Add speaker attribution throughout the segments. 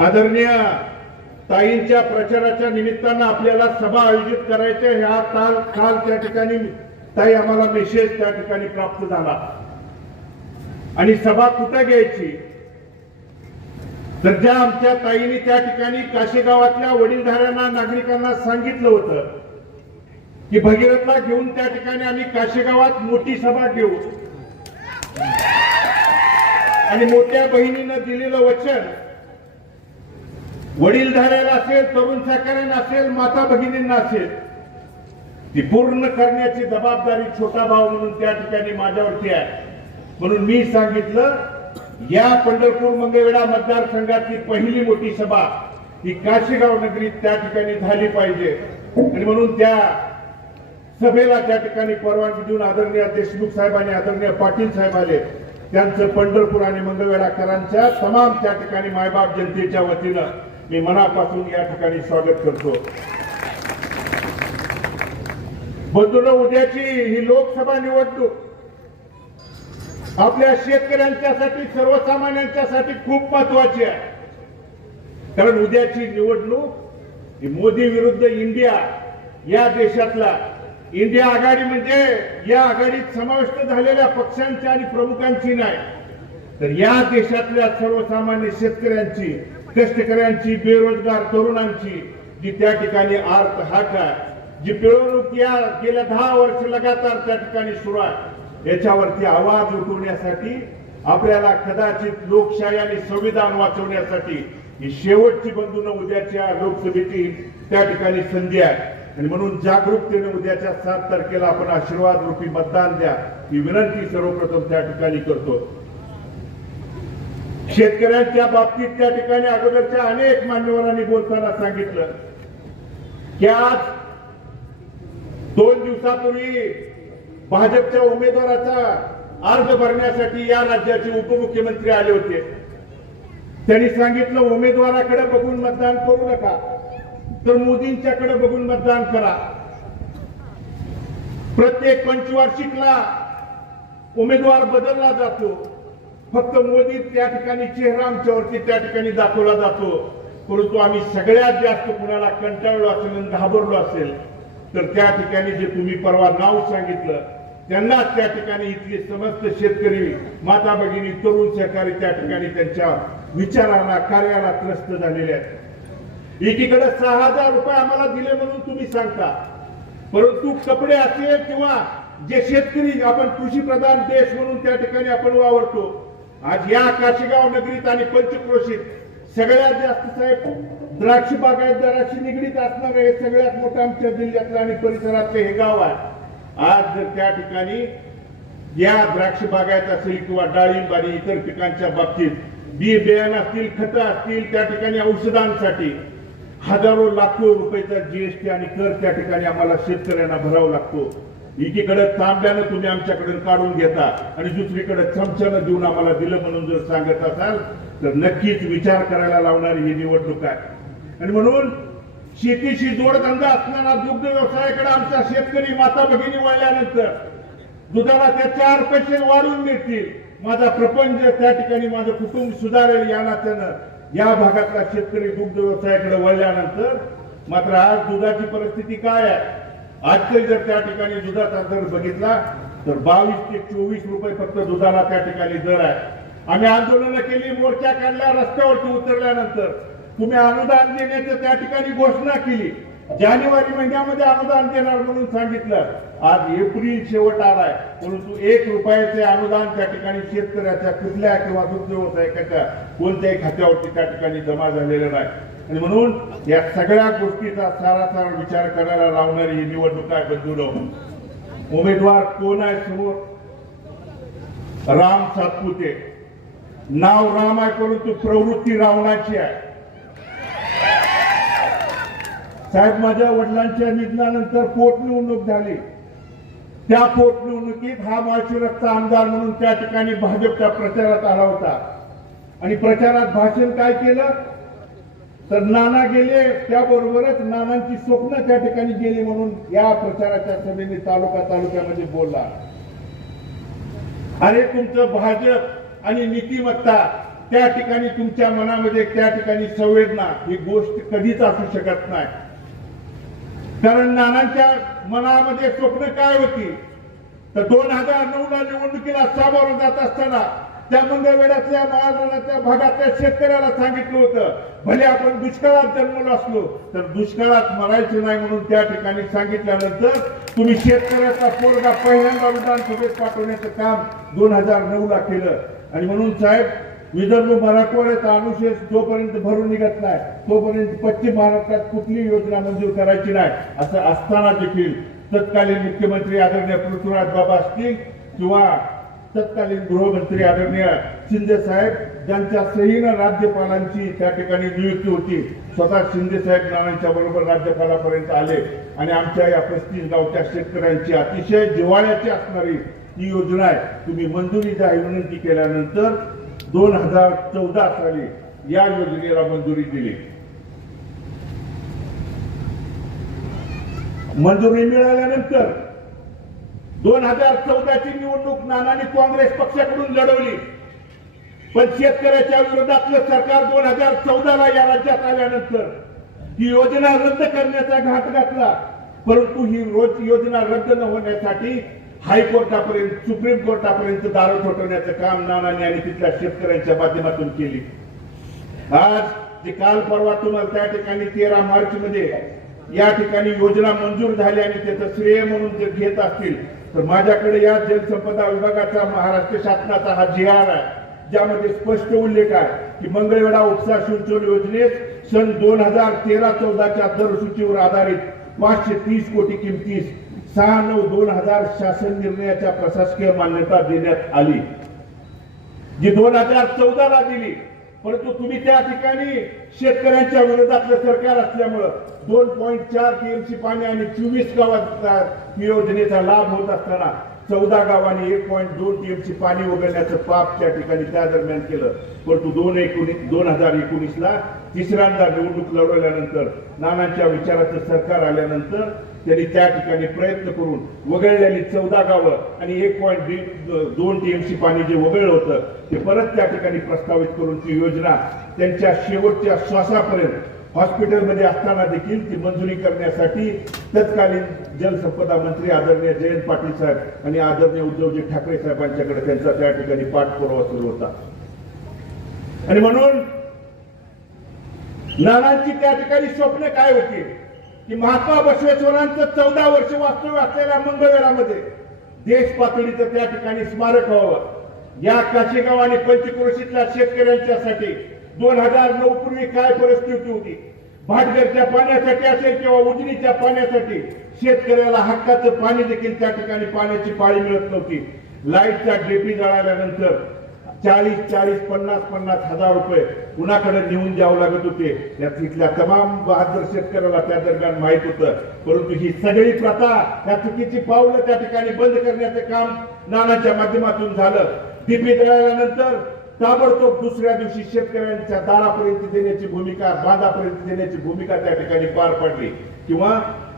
Speaker 1: आदरणीय ताईंच्या प्रचाराच्या निमित्तानं आपल्याला सभा आयोजित करायच्या ह्या काल काल त्या ठिकाणी ताई आम्हाला मेसेज त्या ठिकाणी प्राप्त झाला. आणि सभा कुठं घ्यायची? तर ज्या आमच्या ताईने त्या ठिकाणी काशेगावातल्या वडीलधाऱ्यांना नागरिकांना सांगितलं होतं की भगीरथला घेऊन त्या ठिकाणी आम्ही काशेगावात मोठी सभा घेऊ. आणि मोठ्या बहिणीनं दिलेलं वचन वडीलधाऱ्याला असेल तरुण सहकार्याला असेल माता भगिनींना असेल ती पूर्ण करण्याची जबाबदारी छोटा भाऊ म्हणून त्या ठिकाणी माझ्यावरती आहे. म्हणून मी सांगितलं या पंढरपूर मंगळवेढा मतदारसंघातली पहिली मोठी सभा ही काशीगाव नगरीत त्या ठिकाणी झाली पाहिजे. आणि म्हणून त्या सभेला त्या ठिकाणी परवानगी देऊन आदरणीय देशमुख साहेब आणि आदरणीय पाटील साहेब आले. त्यांचं पंढरपूर आणि मंगळवेढाकरांच्या तमाम त्या ठिकाणी मायबाप जनतेच्या वतीनं मी मनापासून या ठिकाणी स्वागत करतो. बंधून उद्याची ही लोकसभा निवडणूक आपल्या शेतकऱ्यांच्यासाठी सर्वसामान्यांच्यासाठी खूप महत्वाची आहे. कारण उद्याची निवडणूक ही मोदी विरुद्ध इंडिया या देशातला इंडिया आघाडी म्हणजे या आघाडीत समाविष्ट झालेल्या पक्षांची आणि प्रमुखांची नाही. तर या देशातल्या सर्वसामान्य शेतकऱ्यांची कष्टकऱ्यांची बेरोजगार तरुणांची जी त्या ठिकाणी आर्थ हाक आहे जी पिळवणूक या गेल्या दहा वर्ष लगातार त्या ठिकाणी सुरू आहे. याच्यावरती आवाज उठवण्यासाठी आपल्याला कदाचित लोकशाही आणि संविधान वाचवण्यासाठी ही शेवटची बंधून उद्याच्या लोकसभेची त्या ठिकाणी संधी आहे. आणि म्हणून जागरूकतेने उद्याच्या सात तारखेला आपण आशीर्वाद रूपी मतदान द्या ही विनंती सर्वप्रथम त्या ठिकाणी करतो. शेतकऱ्यांच्या बाबतीत त्या ठिकाणी अगोदरच्या अनेक मान्यवरांनी बोलताना सांगितलं की आज दोन दिवसापूर्वी भाजपच्या उमेदवाराचा अर्ज भरण्यासाठी या राज्याचे उपमुख्यमंत्री आले होते. त्यांनी सांगितलं उमेदवाराकडे बघून मतदान करू नका तर मोदींच्याकडे बघून मतदान करा. प्रत्येक पंचवार्षिकला उमेदवार बदलला जातो. फक्त मोदी त्या ठिकाणी चेहरा आमच्यावरती त्या ठिकाणी दाखवला जातो. परंतु आम्ही सगळ्यात जास्त कुणाला कंटाळलो असेल आणि घाबरलो असेल तर त्या ठिकाणी जे तुम्ही परवा नाव सांगितलं त्यांनाच त्या ठिकाणी इथले समस्त शेतकरी माता भगिनी तरुण सहकारी त्या ठिकाणी त्यांच्या विचाराला कार्याला त्रस्त झालेले आहेत. एकीकडे सहा हजार रुपये आम्हाला दिले म्हणून तुम्ही सांगता. परंतु कपडे असेल किंवा जे शेतकरी आपण कृषी प्रधान देश म्हणून त्या ठिकाणी आपण वावरतो आज या काशीगाव नगरीत आणि पंचक्रोशीत सगळ्यात जास्त साहेब द्राक्ष बागायतदाराशी निगडीत असणार हे सगळ्यात मोठं आमच्या जिल्ह्यातलं आणि परिसरातलं हे गाव आहे. आज जर त्या ठिकाणी या द्राक्ष बागायत असेल किंवा डाळिंब आणि इतर पिकांच्या बाबतीत बी बियाणं असतील खतं असतील त्या ठिकाणी औषधांसाठी हजारो लाखो रुपयाचा जीएसटी आणि कर त्या ठिकाणी आम्हाला शेतकऱ्यांना भरावा लागतो. एकीकडे तांब्यानं तुम्ही आमच्याकडे काढून घेता आणि दुसरीकडे चमच्यानं देऊन आम्हाला दिलं म्हणून जर सांगत असाल तर नक्कीच विचार करायला लावणारी ही निवडणूक आहे. आणि म्हणून शेतीशी जोडधंदा असणारा दुग्ध व्यवसायाकडे आमचा शेतकरी माता भगिनी वळल्यानंतर दुधाला त्या चार पैसे वाढून मिळतील. माझा प्रपंच त्या ठिकाणी माझं कुटुंब सुधारेल या नात्यानं. या भागातला शेतकरी दुग्ध व्यवसायाकडे वळल्यानंतर मात्र आज दुधाची परिस्थिती काय आहे? आजकाल जर त्या ठिकाणी दुधाचा दर बघितला तर बावीस ते चोवीस रुपये फक्त दुधाला त्या ठिकाणी दर आहे. आम्ही आंदोलनं केली मोर्चा काढला रस्त्यावरती उतरल्यानंतर. तुम्ही अनुदान देण्याचं त्या ठिकाणी घोषणा केली. जानेवारी महिन्यामध्ये अनुदान देणार म्हणून सांगितलं. आज एप्रिल शेवट आलाय. परंतु एक रुपयाचे अनुदान त्या ठिकाणी शेतकऱ्याच्या कुठल्या किंवा दुग्ध व्यवसायकाच्या कोणत्याही खात्यावरती त्या ठिकाणी जमा झालेलं नाही. आणि म्हणून या सगळ्या गोष्टीचा सारासार विचार करायला लावणारी ही निवडणूक आहे बंधुनो. उमेदवार कोण आहे समोर? राम सातपुते. नाव राम आहे परंतु प्रवृत्ती रावणाची आहे. साहेब माझ्या वडिलांच्या निधनानंतर पोटनिवडणूक झाली. त्या पोटनिवडणुकीत हा माळशिरसचा आमदार म्हणून त्या ठिकाणी भाजपच्या प्रचारात आला होता. आणि प्रचारात भाषण काय केलं? तर नाना गेले त्याबरोबरच नानांची स्वप्न त्या ठिकाणी गेली म्हणून या प्रचाराच्या सभेने तालुका तालुक्यामध्ये बोलला. अरे तुमचं भाजप आणि नीतिमत्ता त्या ठिकाणी तुमच्या मनामध्ये त्या ठिकाणी संवेदना ही गोष्ट कधीच असू शकत नाही. कारण नानांच्या मनामध्ये स्वप्न काय होती? तर दोन हजार नऊ ला निवडणुकीला सामोरं जात असताना त्या मंगळवेड्यातल्या महाराष्ट्राच्या भागातल्या शेतकऱ्याला सांगितलं होतं भले आपण दुष्काळात जन्मलो असलो तर दुष्काळात मरायचे नाही म्हणून त्या ठिकाणी सांगितल्यानंतर तुम्ही शेतकऱ्याचा पोरगा पहिल्यांदा विधानसभेत पाठवण्याचं काम दोन हजार नऊ ला केलं. आणि म्हणून साहेब विदर्भ मराठवाड्याचा अनुशेष जोपर्यंत भरून निघत नाही तोपर्यंत पश्चिम महाराष्ट्रात कुठली योजना मंजूर करायची नाही असं असताना देखील तत्कालीन मुख्यमंत्री आदरणीय पृथ्वीराज बाबा असतील किंवा तत्कालीन गृहमंत्री आदरणीय शिंदे साहेब ज्यांच्या सहीनं राज्यपालांची त्या ठिकाणी नियुक्ती होती स्वतः शिंदे साहेब नानांच्या बरोबर राज्यपालापर्यंत आले. आणि आमच्या या पस्तीस गावच्या शेतकऱ्यांची अतिशय जिव्हाळ्याची असणारी ही योजना आहे. तुम्ही मंजुरी विनंती केल्यानंतर दोन हजार चौदा साली या योजनेला मंजुरी दिली. मंजुरी मिळाल्यानंतर दोन हजार चौदाची निवडणूक नानांनी काँग्रेस पक्षाकडून लढवली. पण शेतकऱ्याच्या विरोधातलं सरकार दोन हजार चौदाला या राज्यात आल्यानंतर ही योजना रद्द करण्याचा घाट घातला. परंतु ही रोज योजना रद्द न होण्यासाठी हायकोर्टापर्यंत सुप्रीम कोर्टापर्यंत दारू ठोठवण्याचं काम नानांनी आणि तिथल्या शेतकऱ्यांच्या माध्यमातून केली. आज जे काल परवा तुम्हाला त्या ठिकाणी तेरा मार्च मध्ये या ठिकाणी योजना मंजूर झाली आणि त्याचं श्रेय म्हणून जर घेत असतील तर माझ्याकडे या जलसंपदा विभागाचा महाराष्ट्र शासनाचा हा जी आर आहे ज्यामध्ये स्पष्ट उल्लेख आहे की मंगळवेढा उपसा सिंचन योजनेत सन दोन हजार तेरा चौदाच्या दरसूचीवर आधारित पाचशे तीस कोटी किमतीस सहा नऊ दोन हजार शासन निर्णयाच्या प्रशासकीय मान्यता देण्यात आली. जी दोन हजार चौदा ला दिली परंतु तुम्ही त्या ठिकाणी शेतकऱ्यांच्या विरोधातलं सरकार असल्यामुळं दोन पॉईंट चार टीएमसी पाणी आणि चोवीस गावात योजनेचा लाभ होत असताना चौदा गावांनी एक पॉईंट दोन टीएमसी पाणी वगळण्याचं पाप त्या ठिकाणी त्या दरम्यान केलं. परंतु दोन एकोणीस दोन हजार एकोणीसला तिसऱ्यांदा निवडणूक लढवल्यानंतर नानांच्या विचाराचं सरकार आल्यानंतर त्यांनी त्या ठिकाणी प्रयत्न करून वगळलेली चौदा गावं आणि एक पॉईंट दोन टीएमसी पाणी जे वगळलं होतं ते परत त्या ठिकाणी प्रस्तावित करून ती योजना त्यांच्या शेवटच्या श्वासापर्यंत हॉस्पिटलमध्ये असताना देखील ती मंजुरी करण्यासाठी तत्कालीन जलसंपदा मंत्री आदरणीय जयंत पाटील साहेब आणि आदरणीय उद्धवजी ठाकरे साहेबांच्याकडे त्यांचा त्या ठिकाणी पाठपुरावा सुरू होता. आणि म्हणून नानांची त्या ठिकाणी स्वप्न काय होती? की महात्मा बसवेश्वरांचं चौदा वर्ष वास्तव्य असलेल्या मंगळवेढामध्ये देश पातळीचं त्या ठिकाणी स्मारक व्हावं. या काशेगाव आणि पंचक्रोशीतल्या शेतकऱ्यांच्यासाठी दोन हजार नऊ पूर्वी काय परिस्थिती होती? भाटघरच्या पाण्यासाठी असेल किंवा उजनीच्या पाण्यासाठी शेतकऱ्याला हक्काचं पाणी देखील त्या ठिकाणी पाण्याची पाळी मिळत नव्हती. लाईटच्या ड्रेपी जळाल्यानंतर चाळीस चाळीस पन्नास पन्नास हजार रुपये कुणाकडे नेऊन द्यावं लागत होते या तिथल्या तमाम बहादूर शेतकऱ्याला त्या दरम्यान माहीत होतं. परंतु ही सगळी प्रथा या चुकीची पावलं त्या ठिकाणी बंद करण्याचं काम नानाच्या माध्यमातून झालं. डीपी जळाल्यानंतर ताबडतोब दुसऱ्या दिवशी शेतकऱ्यांच्या दारापर्यंत देण्याची भूमिका बांधापर्यंत देण्याची भूमिका त्या ठिकाणी पार पडली. किंवा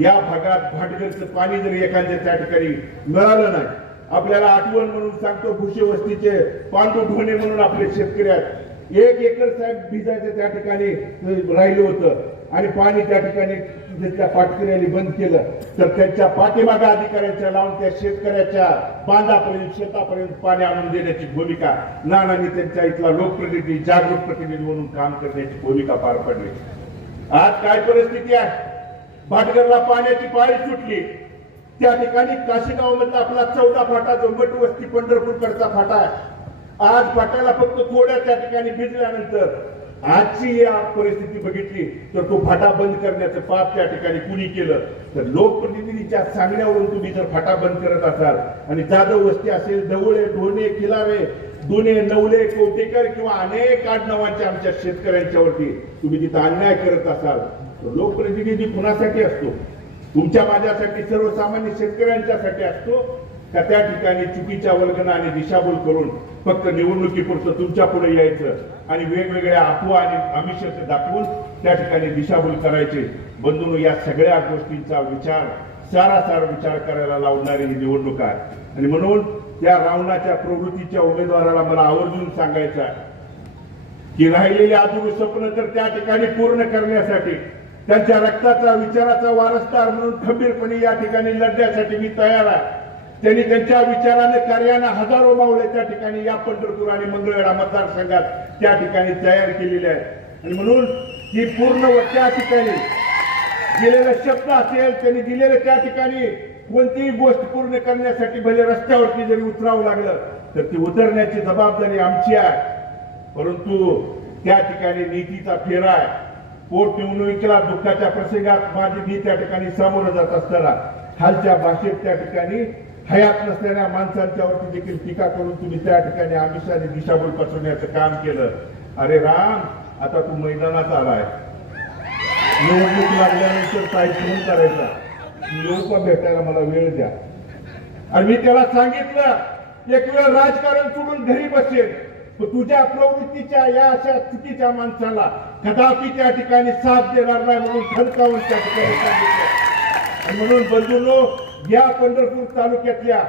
Speaker 1: या भागात भाटघरचं पाणी जरी एखाद्या त्या ठिकाणी मिळालं नाही आपल्याला आठवण म्हणून सांगतो भुसे वस्तीचे पांडू ढोणे म्हणून आपले शेतकरी आहेत. एक एकर साहेब भिजायचं त्या ठिकाणी राहिलं होतं. आणि पाणी त्या ठिकाणी त्या पाटकऱ्यांनी बंद केलं. तर त्यांच्या पाठीमागा अधिकाऱ्यांच्या लावून त्या शेतकऱ्याच्या बांधापर्यंत शेतापर्यंत पाणी आणून देण्याची भूमिका. नानांनी त्यांच्या इथला लोकप्रतिनिधी जागरूक प्रतिनिधी म्हणून काम करण्याची भूमिका पार पडली. आज काय परिस्थिती आहे? भाटघरला पाण्याची पाळी सुटली. त्या ठिकाणी काशीगाव मधला आपला चौदा फाटा जो मठ वस्ती पंढरपूरकडचा फाटा आहे. आज फाट्याला फक्त थोड्या त्या ठिकाणी भिजल्यानंतर आजची या परिस्थिती बघितली तर तो फाटा बंद करण्याचं पाप त्या ठिकाणी कुणी केलं? तर लोकप्रतिनिधीच्या सांगण्यावरून तुम्ही जर फाटा बंद करत असाल आणि जाधव वस्ती असेल ढवळे ढोणे खिलारे दुने नवले कोटेकर किंवा अनेक आडनावांच्या आमच्या शेतकऱ्यांच्यावरती तुम्ही तिथं अन्याय करत असाल तर लोकप्रतिनिधी कुणासाठी असतो? तुमच्या माझ्यासाठी सर्वसामान्य शेतकऱ्यांच्यासाठी असतो का त्या ठिकाणी चुकीच्या वल्गना आणि दिशाभूल करून फक्त निवडणुकीपुरतं तुमच्यापुढे यायचं आणि वेगवेगळ्या अफवा आणि आमिष दाखवून त्या ठिकाणी दिशाभूल करायचे? बंधून या सगळ्या गोष्टींचा विचार सारासार विचार करायला लावणारी ही निवडणूक आहे. आणि म्हणून त्या रावणाच्या प्रवृत्तीच्या उमेदवाराला मला आवर्जून सांगायचं आहे की राहिलेले अधुरू स्वप्न तर त्या ठिकाणी पूर्ण करण्यासाठी त्यांच्या रक्ताचा विचाराचा वारसदार म्हणून खंबीरपणे या ठिकाणी लढण्यासाठी मी तयार आहे. त्यांनी त्यांच्या विचाराने कार्याने हजारो मावळे त्या ठिकाणी या पंढरपूर आणि मंगळवेढा मतदारसंघात त्या ठिकाणी तयार केलेले आहेत. आणि म्हणून ही पूर्ण व त्या ठिकाणी दिलेला शब्द असेल त्यांनी दिलेलं त्या ठिकाणी कोणतीही गोष्ट पूर्ण करण्यासाठी भले रस्त्यावरती जरी उतरावं लागलं तर ती उतरण्याची जबाबदारी आमची आहे. परंतु त्या ठिकाणी नीतीचा फेरा आहे. पोटनिवडणुकीला दुःखाच्या प्रसंगात माझी मी त्या ठिकाणी सामोरं जात असताना हालच्या भाषेत त्या ठिकाणी हयात नसलेल्या माणसांच्यावरती देखील टीका करून तुम्ही त्या ठिकाणी आमिषाने दिशाभूल पसरवण्याचं काम केलं. अरे राम आता तू मैदानात आलाय. निवडणूक लागल्यानंतर काय फोन करायचा? लोक भेटायला मला वेळ द्या. आणि मी त्याला सांगितलं एक वेळ राजकारण सोडून घरी बसेल. तुझ्या प्रवृत्तीच्या या अशा चुकीच्या माणसाला कदापि त्या ठिकाणी साथ देणार नाही म्हणून खडकावून त्या ठिकाणी म्हणून बंधूनो या पंढरपूर तालुक्यातल्या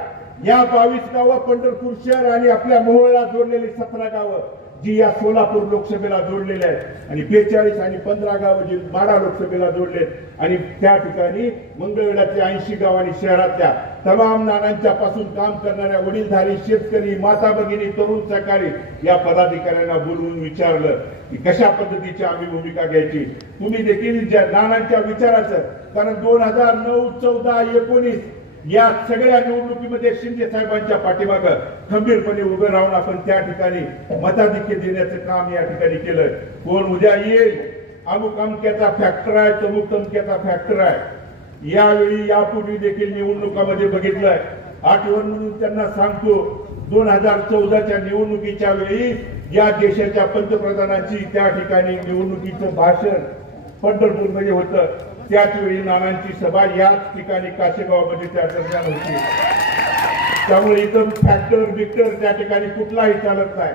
Speaker 1: या बावीस गावं पंढरपूर शहर आणि आपल्या मोहळला जोडलेली सतरा गावं जी या सोलापूर लोकसभेला जोडलेल्या आहेत आणि बेचाळीस आणि पंधरा गावं जी बारा लोकसभेला जोडले आणि त्या ठिकाणी मंगळवेढाच्या ऐंशी गाव आणि शहरातल्या तमाम नानांच्या पासून काम करणाऱ्या वडीलधारी शेतकरी माता भगिनी तरुण सहकारी या पदाधिकाऱ्यांना बोलवून विचारलं की कशा पद्धतीची आम्ही भूमिका घ्यायची? तुम्ही देखील ज्या नानांच्या विचाराचं कारण दोन हजार नऊ चौदा एकोणीस या सगळ्या निवडणुकीमध्ये शिंदे साहेबांच्या पाठीमाग खंबीरपणे उभे राहून आपण त्या ठिकाणी मताधिक्य देण्याचं काम या ठिकाणी केलंय. कोण उद्या येईल? अमुक अमक्याचा फॅक्टर आहे तमुक तमक्याचा फॅक्टर आहे. यावेळी यापूर्वी देखील निवडणुकामध्ये बघितलंय. आठवण म्हणून त्यांना सांगतो दोन हजार चौदाच्या निवडणुकीच्या वेळी या देशाच्या पंतप्रधानाची त्या ठिकाणी निवडणुकीचं भाषण पंढरपूरमध्ये होतं. त्याच वेळी नानांची सभा याच ठिकाणी काशेगावमध्ये त्या दरम्यान होती. त्यामुळे इथं फॅक्टर बिक्टर त्या ठिकाणी कुठलाही चालत नाही.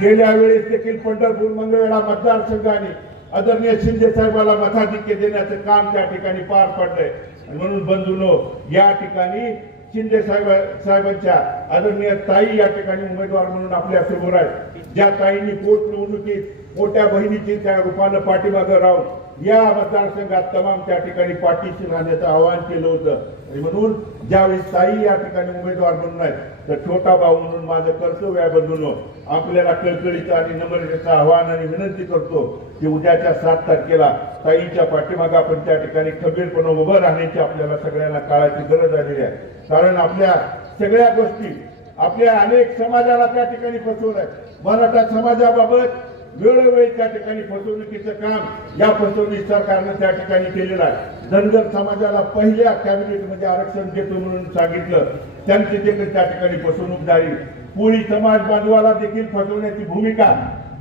Speaker 1: गेल्या वेळेस देखील पंढरपूर मंगळवेढा मतदारसंघाने आदरणीय शिंदे साहेबाला मताधिक्य देण्याचं काम त्या ठिकाणी पार पडलंय. म्हणून बंधूनो या ठिकाणी शिंदे साहेब साहेबांच्या आदरणीय ताई या ठिकाणी उमेदवार म्हणून आपल्यासमोर आहेत. ज्या ताईंनी पोटनिवडणुकीत मोठ्या बहिणीची त्या रूपानं पाठीमागं राहून या मतदारसंघात तमाम त्या ठिकाणी पाठीशी राहण्याचं आवाहन केलं होतं. आणि म्हणून ज्यावेळी साई या ठिकाणी उमेदवार म्हणून आहेत तर छोटा भाऊ म्हणून माझं कर्तव्य आहे बंधून आपल्याला कळकळीचं आणि नम्रतेचं आवाहन आणि विनंती करतो की उद्याच्या सात तारखेला साईच्या पाठीमागे आपण त्या ठिकाणी खबीरपणे उभं राहण्याची आपल्याला सगळ्यांना काळाची गरज आलेली आहे. कारण आपल्या सगळ्या गोष्टी आपल्या अनेक समाजाला त्या ठिकाणी फसवलंय मराठा समाजाबाबत वेळोवेळी त्या ठिकाणी फसवणुकीचं काम या फसवणूक सरकारनं त्या ठिकाणी केलेलं आहे. धनगर समाजाला पहिल्या कॅबिनेटमध्ये आरक्षण देतो म्हणून सांगितलं. त्यांची देखील त्या ठिकाणी फसवणूक झाली. कोळी समाज बांधवाला देखील फसवण्याची भूमिका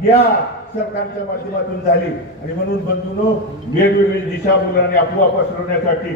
Speaker 1: या सरकारच्या माध्यमातून झाली. आणि म्हणून बंधूनो वेगवेगळी दिशाभूल आणि अफवा पसरवण्यासाठी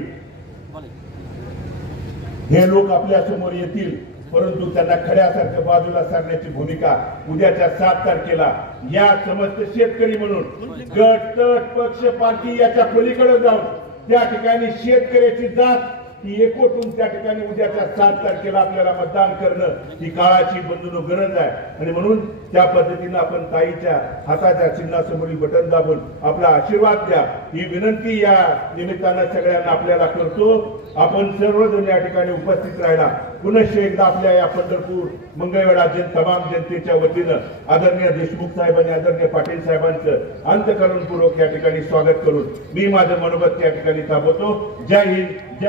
Speaker 1: हे लोक आपल्यासमोर येतील. परंतु त्यांना खड्यासारख्या बाजूला सांगण्याची भूमिका उद्याच्या सात तारखेला या समस्त शेतकरी म्हणून गट तट पक्ष पार्टी याच्या पलीकडे जाऊन त्या ठिकाणी शेतकऱ्याची जात ती एकवटून त्या ठिकाणी उद्याच्या सात तारखेला आपल्याला मतदान करणं ही काळाची बंधून गरज आहे. आणि म्हणून त्या पद्धतीनं आपण ताईच्या हाताच्या चिन्हासमोरील बटन दाबून आपला आशीर्वाद द्या. ही विनंती या निमित्तानं सगळ्यांना आपल्याला करतो. आपण सर्वजण या ठिकाणी उपस्थित राहिला पुनश्च एकदा आपल्या या पंढरपूर मंगळवेढा जन तमाम जनतेच्या वतीनं आदरणीय देशमुख साहेब आणि आदरणीय पाटील साहेबांचं अंतकरणपूर्वक या ठिकाणी स्वागत करून मी माझं मनोगत त्या ठिकाणी थांबवतो. जय हिंद जय